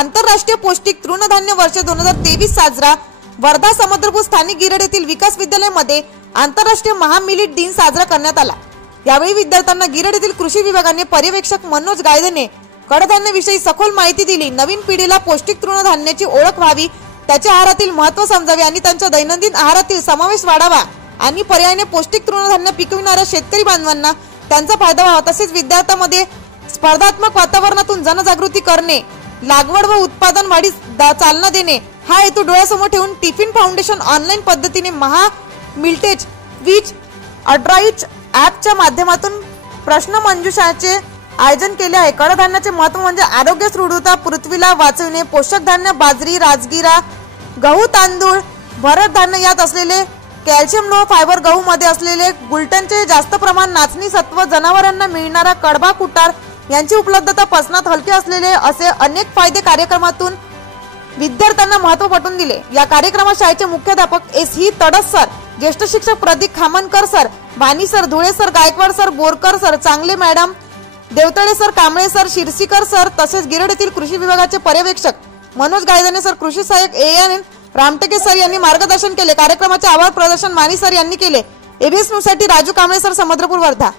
आंतरराष्ट्रीय पौष्टिक तृणधान्य वर्ष 2023 साजरा। वर्धा समुद्रपूर स्थानिक गिरड येथील विकास विद्यालयामध्ये आंतरराष्ट्रीय महामिलेट दिन साजरा करण्यात आला। यावेळी विद्यार्थ्यांना गिरड येथील कृषी विभागाने पर्यवेक्षक मनोज गायधने कडधान्याविषयी सखोल माहिती दिली। नवीन पिढीला पौष्टिक तृणधान्याची ओळख व्हावी, त्याच्या आहारातील महत्त्व समजावे आणि त्यांच्या दैनंदिन आहारातील समावेश वाढावा आणि पर्यायाने पौष्टिक तृणधान्य पिकविणाऱ्या शेतकरी बांधवांना त्यांचा फायदा व्हावा। तसेच विद्यार्थ्यांमध्ये स्पर्धात्मक वातावरणातून जनजागृती करणे, लागवड व उत्पादन वाढीस चालना देणे हा हेतू डोळ्यासमोर ठेवून टिफिन फाउंडेशन ऑनलाईन पद्धतीने महामिलेट क्विज अड्राइच ॲपच्या माध्यमातून प्रश्न मंजुषाचे आयोजन केले आहे। कडधान्याचे महत्त्व म्हणजे आरोग्य, सुदृढता, पृथ्वीला वाचविणे, पोषक धान्य बाजरी, राजगिरा, गहू, तांदूळ, भरड धान्य यात असलेले कॅल्शियम, लोह, फायबर, गहू मध्ये असलेले ग्लुटेनचे जास्त प्रमाण, नाचणी सत्व, जनावरांना मिळणारा कडबा, कुटार यांची उपलब्धता, पचनात हलके असलेले असे अनेक फायदे कार्यक्रमातून विद्यार्थ्यांना महत्त्व पटवून दिले। या कार्यक्रमात शाळेचे मुख्याध्यापक एस.ही. तडस सर, ज्येष्ठ शिक्षक Pradeep Khamankar sir, Bhani sir, Dhule sir, Gaikwad sir, Borkar sir, Changle madam, Devtale sir, Kamble sir, Shirsikar sir तसेच गिरड येथील कृषी विभागाचे पर्यवेक्षक मनोज गायधने सर, कृषी सहाय्यक ए.एन. रामटेके सर यांनी मार्गदर्शन केले। कार्यक्रमाचे आभार प्रदर्शन मानी सर यांनी केले। एबीएस न्यूज साठी राजू कांबळे सर, समुद्रपूर, वर्धा।